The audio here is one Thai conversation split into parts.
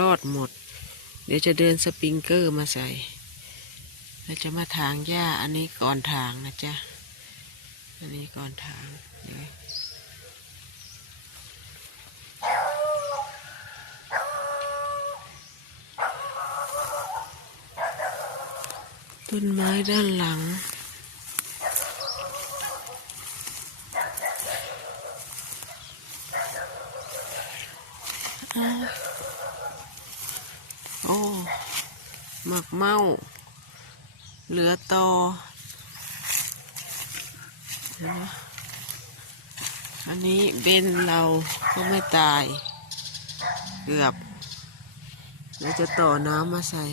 รอดหมดเดี๋ยวจะเดินสปริงเกอร์มาใส่เราจะมาถางหญ้าอันนี้ก่อนถางนะจ๊ะอันนี้ก่อนถางเดี๋ยวต้นไม้ด้านหลังโอ้หมักเมาเหลือตออันนี้เบนเราก็ไม่ตายเกือบเราจะต่อน้ำมาใส่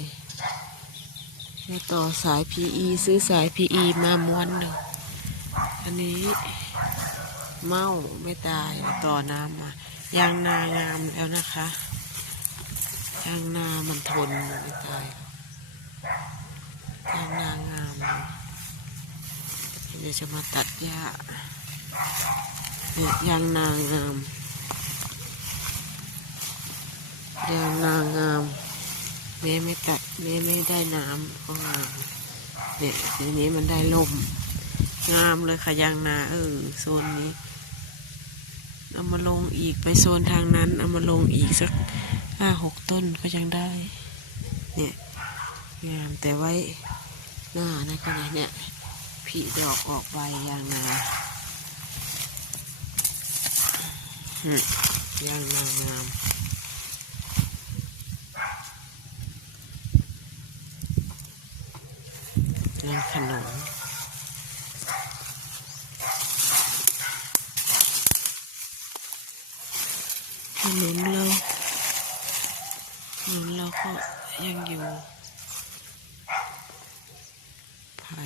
จะต่อสาย PE ซื้อสาย PE มาม้วนหนึ่งอันนี้เมาไม่ตายต่อน้ำมายางนางามแล้วนะคะยางนามันทนไม่ตายยางนางามเดี๋ยวจะมาตัดหญ้าเนี่ยยางนางามยางนางามแม่ไม่ตัดแม่ไม่ได้น้ำก็งามเนี่ยทีนี้มันได้ลมงามเลยค่ะยางนาโซนนี้เอามาลงอีกไปโซนทางนั้นเอามาลงอีกสัก5-6 ต้นก็ยังได้เนี่ยงามแต่ไว้หน้านะก็เนี่ยผีดอกออกใบยางนายางนางามนางขนมขนมเราก็ยังอยู่ไผ่